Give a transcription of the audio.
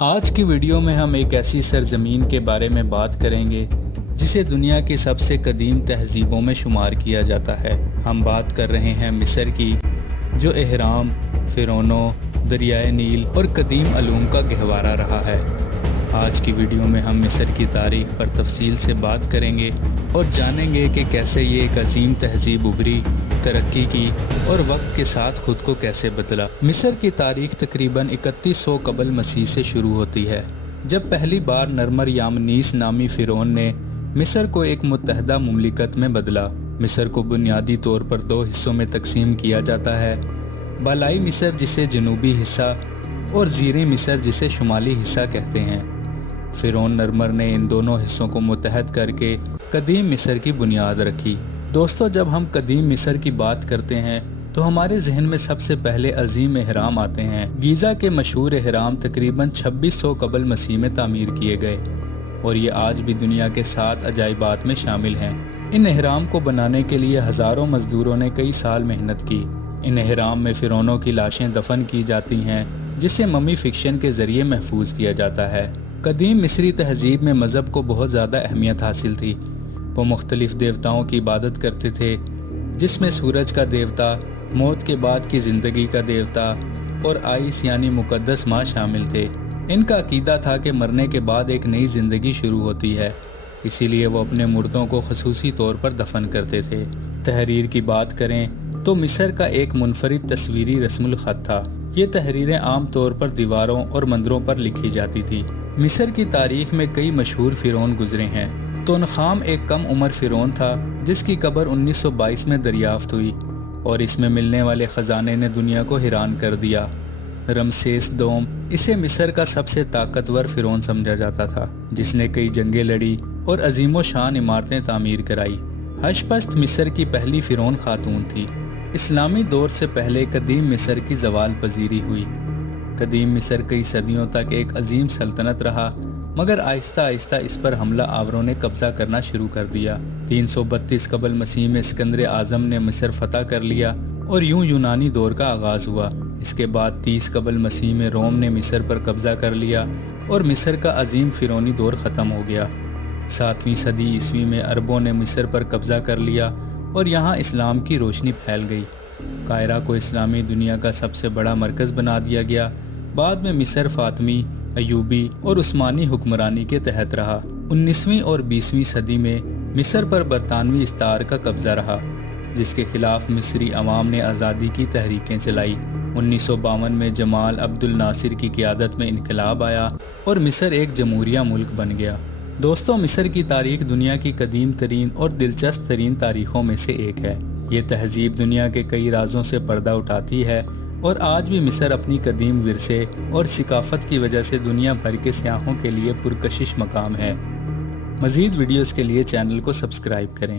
آج کی ویڈیو میں ہم ایک ایسی سرزمین کے بارے میں بات کریں گے جسے دنیا کی سب سے قدیم تہذیبوں میں شمار کیا جاتا ہے۔ ہم بات کر رہے ہیں مصر کی، جو اہرام، فرعونوں، دریائے نیل اور قدیم علوم کا گہوارہ رہا ہے۔ آج کی ویڈیو میں ہم مصر کی تاریخ پر تفصیل سے بات کریں گے اور جانیں گے کہ کیسے یہ ایک عظیم تہذیب ابھری، ترقی کی اور وقت کے ساتھ خود کو کیسے بدلا۔ مصر کی تاریخ تقریباً 3100 قبل مسیح سے شروع ہوتی ہے، جب پہلی بار نرمر یامنیس نامی فرعون نے مصر کو ایک متحدہ مملکت میں بدلا۔ مصر کو بنیادی طور پر 2 حصوں میں تقسیم کیا جاتا ہے، بالائی مصر جسے جنوبی حصہ اور زیریں مصر جسے شمالی حصہ کہتے ہیں۔ فرعون نرمر نے ان دونوں حصوں کو متحد کر کے قدیم مصر کی بنیاد رکھی۔ دوستو، جب ہم قدیم مصر کی بات کرتے ہیں تو ہمارے ذہن میں سب سے پہلے عظیم اہرام آتے ہیں۔ گیزا کے مشہور اہرام تقریباً 2600 قبل مسیح میں تعمیر کیے گئے اور یہ آج بھی دنیا کے 7 عجائبات میں شامل ہیں۔ ان اہرام کو بنانے کے لیے ہزاروں مزدوروں نے کئی سال محنت کی۔ ان اہرام میں فرعونوں کی لاشیں دفن کی جاتی ہیں، جسے ممی فکشن کے ذریعے محفوظ کیا جاتا ہے۔ قدیم مصری تہذیب میں مذہب کو بہت زیادہ اہمیت حاصل تھی۔ وہ مختلف دیوتاؤں کی عبادت کرتے تھے، جس میں سورج کا دیوتا، موت کے بعد کی زندگی کا دیوتا اور آئس یعنی مقدس ماہ شامل تھے۔ ان کا عقیدہ تھا کہ مرنے کے بعد ایک نئی زندگی شروع ہوتی ہے، اسی لیے وہ اپنے مردوں کو خصوصی طور پر دفن کرتے تھے۔ تحریر کی بات کریں تو مصر کا ایک منفرد تصویری رسم الخط تھا۔ یہ تحریریں عام طور پر دیواروں اور مندروں پر لکھی جاتی تھی۔ مصر کی تاریخ میں کئی مشہور فرعون گزرے ہیں۔ تونخام ایک کم عمر فرعون تھا جس کی قبر 1922 میں دریافت ہوئی اور اس میں ملنے والے خزانے نے دنیا کو حیران کر دیا۔ رمسیس دوم، اسے مصر کا سب سے طاقتور فرعون سمجھا جاتا تھا، جس نے کئی جنگیں لڑی اور عظیم و شان عمارتیں تعمیر کرائی۔ ہشپست مصر کی پہلی فرعون خاتون تھی۔ اسلامی دور سے پہلے قدیم مصر کی زوال پذیری ہوئی۔ قدیم مصر کئی صدیوں تک ایک عظیم سلطنت رہا، مگر آہستہ آہستہ اس پر حملہ آوروں نے قبضہ کرنا شروع کر دیا۔ 332 قبل مسیح میں اسکندر اعظم نے مصر فتح کر لیا اور یونانی دور کا آغاز ہوا۔ اس کے بعد 30 قبل مسیح میں روم نے مصر پر قبضہ کر لیا اور مصر کا عظیم فرعونی دور ختم ہو گیا۔ 7ویں صدی عیسوی میں عربوں نے مصر پر قبضہ کر لیا اور یہاں اسلام کی روشنی پھیل گئی۔ قاہرہ کو اسلامی دنیا کا سب سے بڑا مرکز بنا دیا گیا۔ بعد میں مصر فاطمی، ایوبی اور عثمانی حکمرانی کے تحت رہا۔ 19ویں اور 20ویں صدی میں مصر پر برطانوی استعمار کا قبضہ رہا، جس کے خلاف مصری عوام نے آزادی کی تحریکیں چلائی۔ 1952 میں جمال عبد الناصر کی قیادت میں انقلاب آیا اور مصر ایک جمہوریہ ملک بن گیا۔ دوستو، مصر کی تاریخ دنیا کی قدیم ترین اور دلچسپ ترین تاریخوں میں سے ایک ہے۔ یہ تہذیب دنیا کے کئی رازوں سے پردہ اٹھاتی ہے اور آج بھی مصر اپنی قدیم ورثے اور ثقافت کی وجہ سے دنیا بھر کے سیاحوں کے لیے پرکشش مقام ہے۔ مزید ویڈیوز کے لیے چینل کو سبسکرائب کریں۔